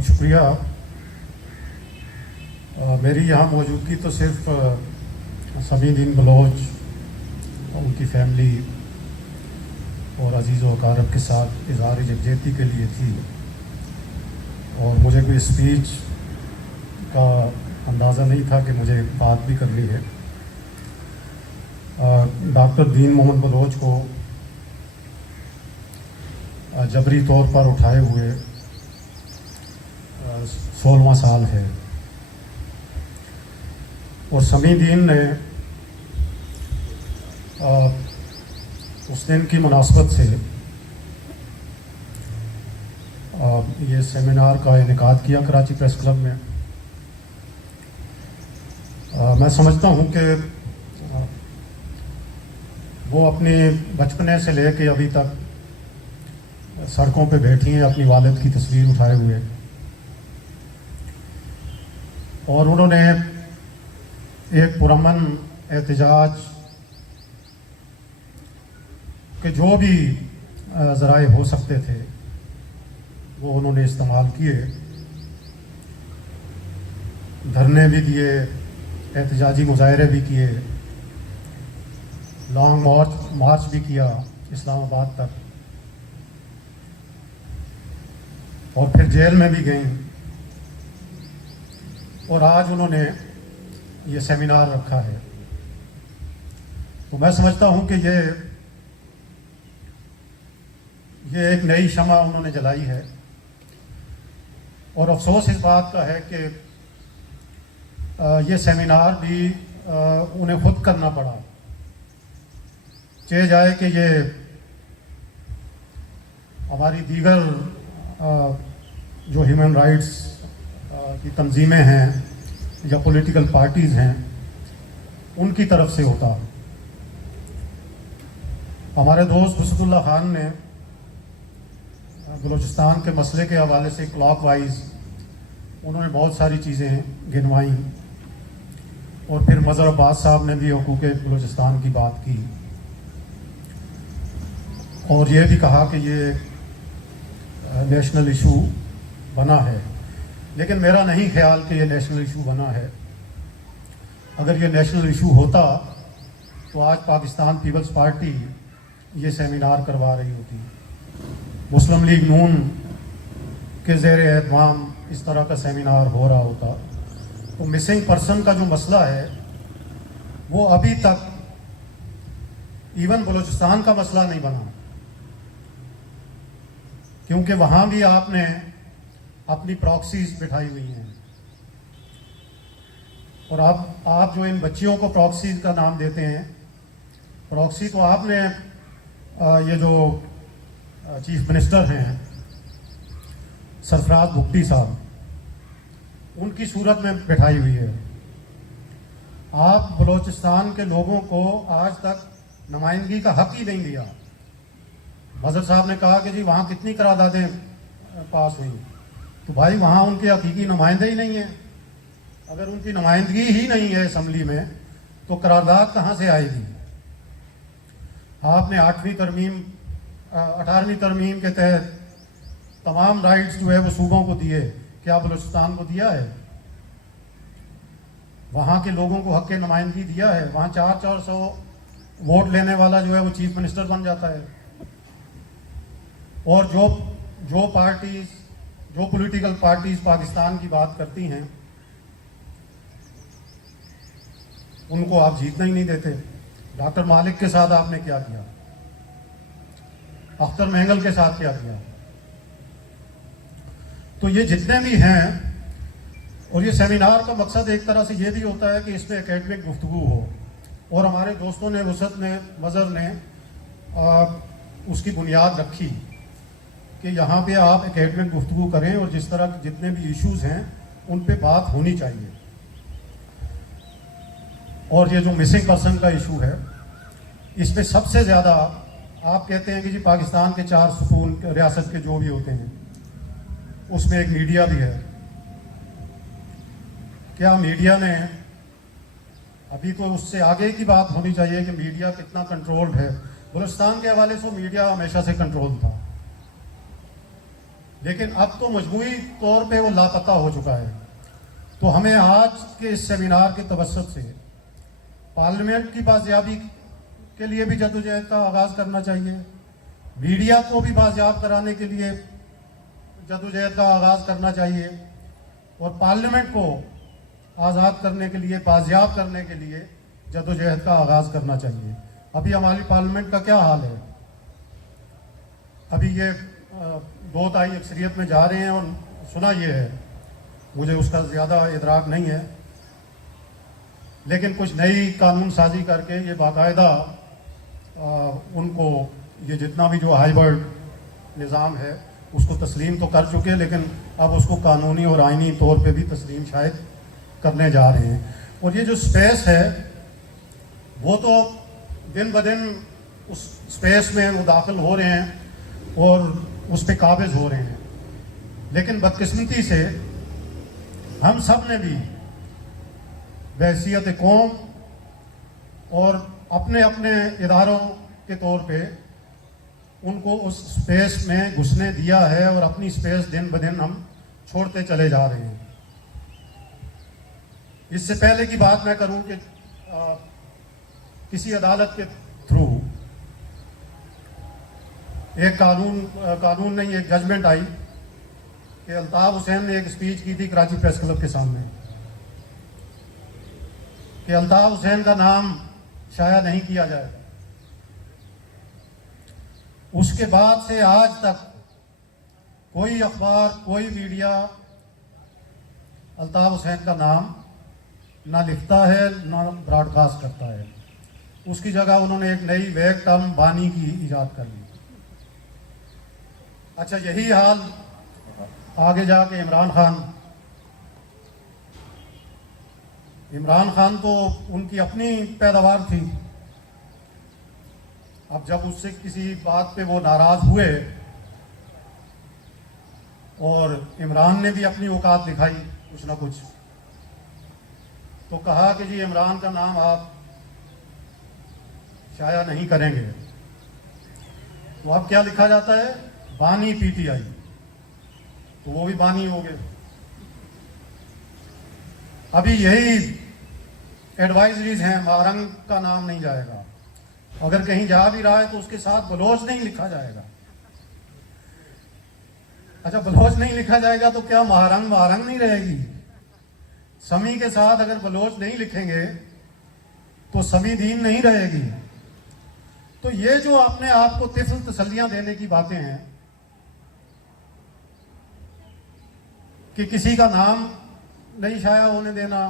बहुत शुक्रिया। मेरी यहाँ मौजूदगी तो सिर्फ समीउद्दीन बलोच और उनकी फैमिली और अजीज़ व अकारब के साथ इज़हार यकजहती के लिए थी, और मुझे कोई स्पीच का अंदाज़ा नहीं था कि मुझे बात भी करनी है। डॉक्टर दीन मोहम्मद बलोच को जबरी तौर पर उठाए हुए 16वां साल है, और समीउद्दीन ने उस दिन की मुनासबत से ये सेमिनार का इनेकाद किया कराची प्रेस क्लब में। मैं समझता हूँ कि वो अपने बचपने से लेके अभी तक सड़कों पे बैठी हैं अपनी वालिद की तस्वीर उठाए हुए, और उन्होंने एक पुरअमन एहतजाज के जो भी ज़राए हो सकते थे वो उन्होंने इस्तेमाल किए। धरने भी दिए, एहतजाजी मुजाहरे भी किए, लॉन्ग मार्च भी किया इस्लामाबाद तक, और फिर जेल में भी गई, और आज उन्होंने ये सेमिनार रखा है। तो मैं समझता हूँ कि ये एक नई शमा उन्होंने जलाई है, और अफसोस इस बात का है कि ये सेमिनार भी उन्हें खुद करना पड़ा। चाहे जाए कि ये हमारी दीगर जो ह्यूमन राइट्स की तंजीमें हैं या पॉलिटिकल पार्टीज़ हैं उनकी तरफ से होता। हमारे दोस्त हुस्नुल्लाह खान ने बलूचिस्तान के मसले के हवाले से क्लॉकवाइज उन्होंने बहुत सारी चीज़ें गिनवाई, और फिर मज़हर अब्बास साहब ने भी हकूक़ बलूचिस्तान की बात की, और ये भी कहा कि ये नेशनल इशू बना है। लेकिन मेरा नहीं ख्याल कि ये नेशनल इशू बना है। अगर ये नेशनल इशू होता तो आज पाकिस्तान पीपल्स पार्टी ये सेमिनार करवा रही होती। मुस्लिम लीग नून के ज़ेर एहतमाम इस तरह का सेमिनार हो रहा होता। तो मिसिंग पर्सन का जो मसला है वो अभी तक इवन बलूचिस्तान का मसला नहीं बना, क्योंकि वहाँ भी आपने अपनी प्रॉक्सीज बिठाई हुई हैं, और आप जो इन बच्चियों को प्रॉक्सीज का नाम देते हैं, प्रॉक्सी तो आपने ये जो चीफ मिनिस्टर हैं सरफराज भुट्टी साहब, उनकी सूरत में बिठाई हुई है। आप बलूचिस्तान के लोगों को आज तक नुमाइंदगी का हक ही नहीं दिया। मजहर साहब ने कहा कि जी वहाँ कितनी करारदादें पास हुई, तो भाई वहाँ उनके हकीकी नुमाइंदे ही नहीं है। अगर उनकी नुमाइंदगी ही नहीं है असम्बली में तो करारदाद कहाँ से आएगी। आपने 18वीं तरमीम के तहत तमाम राइट्स जो है वो सूबों को दिए, क्या बलूचिस्तान को दिया है? वहाँ के लोगों को हक के नुमाइंदगी दिया है? वहाँ 400 वोट लेने वाला जो है वो चीफ मिनिस्टर बन जाता है, और जो पार्टीज, जो पॉलिटिकल पार्टीज पाकिस्तान की बात करती हैं उनको आप जीतना ही नहीं देते। डॉक्टर मालिक के साथ आपने क्या किया, अख्तर महंगल के साथ क्या किया। तो ये जितने भी हैं, और ये सेमिनार का मकसद एक तरह से ये भी होता है कि इसमें एकेडमिक गुफ्तगू हो, और हमारे दोस्तों ने, वसत ने, मज़हर ने उसकी बुनियाद रखी कि यहाँ पे आप एकेडमिक गुफ्तगू करें, और जिस तरह जितने भी इश्यूज़ हैं उन पे बात होनी चाहिए। और ये जो मिसिंग पर्सन का इशू है, इसमें सबसे ज़्यादा आप कहते हैं कि जी पाकिस्तान के 4 सुकून रियासत के जो भी होते हैं उसमें एक मीडिया भी है। क्या मीडिया ने, अभी तो उससे आगे की बात होनी चाहिए कि मीडिया कितना कंट्रोल्ड है। बलूचिस्तान के हवाले से मीडिया हमेशा से कंट्रोल था, लेकिन अब तो मजमूई तौर पे वो लापता हो चुका है। तो हमें आज के इस सेमिनार के तवस्सुत से पार्लियामेंट की बाजियाबी के लिए भी जद्दोजहद का आगाज़ करना चाहिए, मीडिया को भी बाजियाब कराने के लिए जद्दोजहद का आगाज़ करना चाहिए, और पार्लियामेंट को आज़ाद करने के लिए, बाजियाब करने के लिए जद्दोजहद का आगाज़ करना चाहिए। अभी हमारी पार्लियामेंट का क्या हाल है? अभी ये 2 तिहाई अक्सरियत में जा रहे हैं, और सुना ये है, मुझे उसका ज़्यादा इदराक नहीं है, लेकिन कुछ नई कानून साजी करके ये बाकायदा उनको ये जितना भी जो हाइब्रिड निज़ाम है उसको तस्लीम तो कर चुके, लेकिन अब उसको कानूनी और आइनी तौर पे भी तस्लीम शायद करने जा रहे हैं। और ये जो स्पेस है वो तो दिन ब दिन उस स्पेस में वो दाखिल हो रहे हैं और उस पर काबिज हो रहे हैं, लेकिन बदकिस्मती से हम सब ने भी बहैसियत कौम और अपने अपने इदारों के तौर पे उनको उस स्पेस में घुसने दिया है, और अपनी स्पेस दिन ब दिन हम छोड़ते चले जा रहे हैं। इससे पहले की बात मैं करूं कि किसी अदालत के थ्रू एक कानून नहीं, एक जजमेंट आई कि अल्ताफ हुसैन ने एक स्पीच की थी कराची प्रेस क्लब के सामने कि अल्ताफ हुसैन का नाम शाया नहीं किया जाएगा। उसके बाद से आज तक कोई अखबार, कोई मीडिया अल्ताफ हुसैन का नाम ना लिखता है ना ब्रॉडकास्ट करता है। उसकी जगह उन्होंने एक नई वैग टर्म बानी की इजाद कर ली। अच्छा, यही हाल आगे जाके इमरान खान तो उनकी अपनी पैदावार थी। अब जब उससे किसी बात पे वो नाराज हुए और इमरान ने भी अपनी औकात दिखाई कुछ ना कुछ, तो कहा कि जी इमरान का नाम आप शाया नहीं करेंगे। तो अब क्या लिखा जाता है? बानी पीटीआई, तो वो भी बानी हो गए। अभी यही एडवाइजरीज हैं, महारंग का नाम नहीं जाएगा, अगर कहीं जा भी रहा है तो उसके साथ बलोच नहीं लिखा जाएगा। अच्छा, बलोच नहीं लिखा जाएगा तो क्या महारंग नहीं रहेगी? समी के साथ अगर बलोच नहीं लिखेंगे तो समी दीन नहीं रहेगी। तो ये जो अपने आप को तिफल तसल्लियां देने की बातें हैं कि किसी का नाम नहीं शाया होने देना,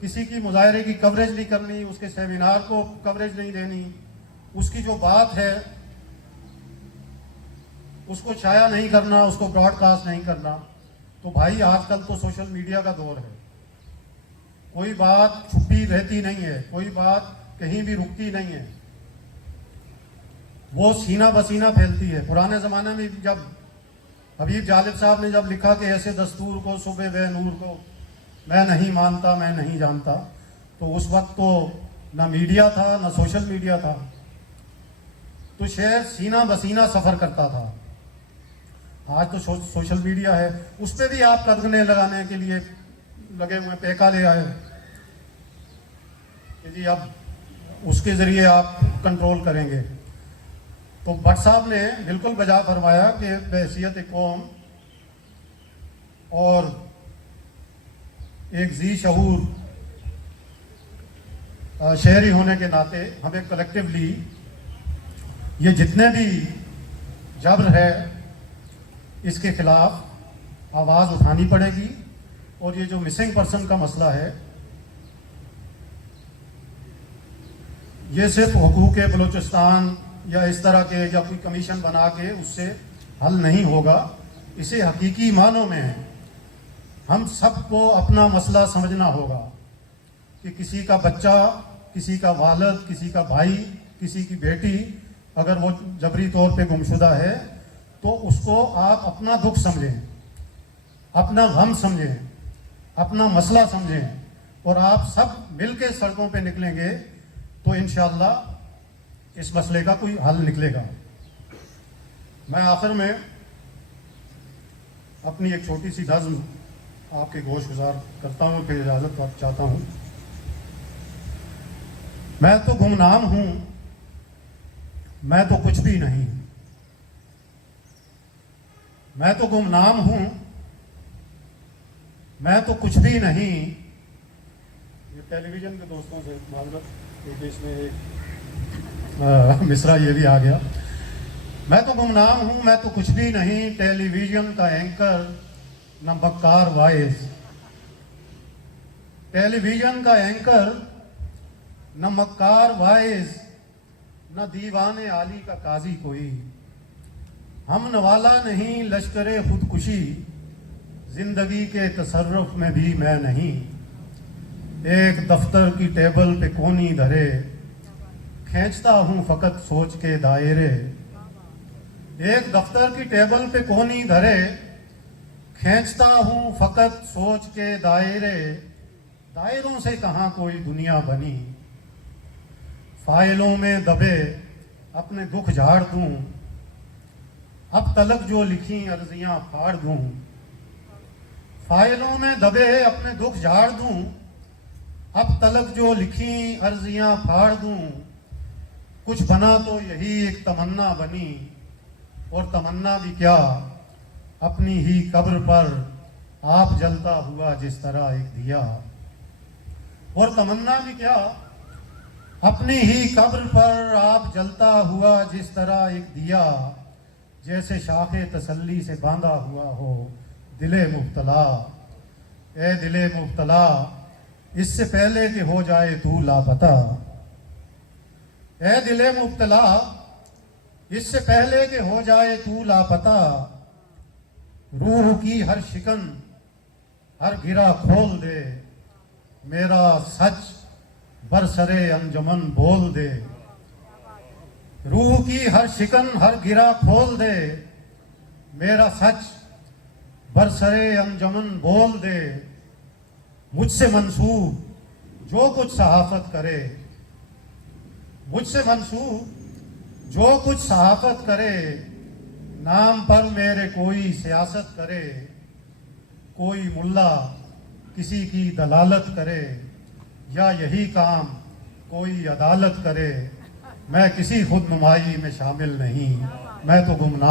किसी की मुजाहरे की कवरेज नहीं करनी, उसके सेमिनार को कवरेज नहीं देनी, उसकी जो बात है उसको शाया नहीं करना, उसको ब्रॉडकास्ट नहीं करना। तो भाई आजकल तो सोशल मीडिया का दौर है, कोई बात छुपी रहती नहीं है, कोई बात कहीं भी रुकती नहीं है, वो सीना बसीना फैलती है। पुराने ज़माने में जब हबीब जालिब साहब ने जब लिखा कि ऐसे दस्तूर को सुबह व नूर को मैं नहीं मानता, मैं नहीं जानता, तो उस वक्त तो ना मीडिया था ना सोशल मीडिया था, तो शेर सीना बसीना सफ़र करता था। आज तो सोशल मीडिया है, उस पर भी आप कदगने लगाने के लिए लगे हुए, पैका ले आए कि जी अब उसके ज़रिए आप कंट्रोल करेंगे। तो भट्ट साहब ने बिल्कुल बजा फरमाया कि बहैसियत कौम और एक जी शऊर शहरी होने के नाते हमें कलेक्टिवली ये जितने भी जबर है इसके खिलाफ आवाज़ उठानी पड़ेगी। और ये जो मिसिंग पर्सन का मसला है, ये सिर्फ हुकूक बलूचिस्तान या इस तरह के या कोई कमीशन बना के उससे हल नहीं होगा। इसे हकीकी मानों में हम सबको अपना मसला समझना होगा कि किसी का बच्चा, किसी का वालिद, किसी का भाई, किसी की बेटी अगर वो जबरी तौर पे गुमशुदा है तो उसको आप अपना दुख समझें, अपना गम समझें, अपना मसला समझें, और आप सब मिल के सड़कों पे निकलेंगे तो इंशाअल्लाह इस मसले का कोई हल निकलेगा। मैं आखिर में अपनी एक छोटी सी नज्म आपके गोश गुजार करता हूँ, फिर इजाज़त चाहता हूँ। मैं तो गुमनाम हूँ, मैं तो कुछ भी नहीं। मैं तो गुमनाम हूँ, मैं तो कुछ भी नहीं। ये टेलीविज़न के दोस्तों से मालूम, क्योंकि इसमें एक मिसरा ये भी आ गया। मैं तो गुमनाम हूँ, मैं तो कुछ भी नहीं। टेलीविज़न का एंकर न बक्कार वाइज, टेलीविज़न का एंकर न मक्कार वाइज, न दीवाने आली का काजी कोई। हम नवाला नहीं लश्करे खुदकुशी, जिंदगी के तसर्रुफ में भी मैं नहीं। एक दफ्तर की टेबल पे कोनी धरे, खींचता हूँ फकत सोच के दायरे। एक दफ्तर की टेबल पे कोनी धरे, खींचता हूँ फकत सोच के दायरे। दायरों से कहाँ कोई दुनिया बनी, फाइलों में दबे अपने दुख झाड़ दूं। अब तलक जो लिखी अर्जियां फाड़ दूं, फाइलों में दबे अपने दुख झाड़ दूं। अब तलक जो लिखी अर्जियां फाड़ दूं। कुछ बना तो यही एक तमन्ना बनी, और तमन्ना भी क्या, अपनी ही कब्र पर आप जलता हुआ जिस तरह एक दिया। और तमन्ना भी क्या, अपनी ही कब्र पर आप जलता हुआ जिस तरह एक दिया। जैसे शाखे तसल्ली से बांधा हुआ हो दिले मुब्तला। ए दिले मुब्तला, इससे पहले कि हो जाए तू लापता। ए दिले मुब्तला, इससे पहले कि हो जाए तू लापता। रूह की हर शिकन हर गिरा खोल दे, मेरा सच बरसरे अंजमन बोल दे। रूह की हर शिकन हर गिरा खोल दे, मेरा सच बरसरे अंजमन बोल दे। मुझसे मंसूब जो कुछ सहाफत करे, मुझसे मंसूब जो कुछ सहाफत करे। नाम पर मेरे कोई सियासत करे, कोई मुल्ला किसी की दलालत करे, या यही काम कोई अदालत करे। मैं किसी खुद नुमाई में शामिल नहीं, मैं तो गुमनाम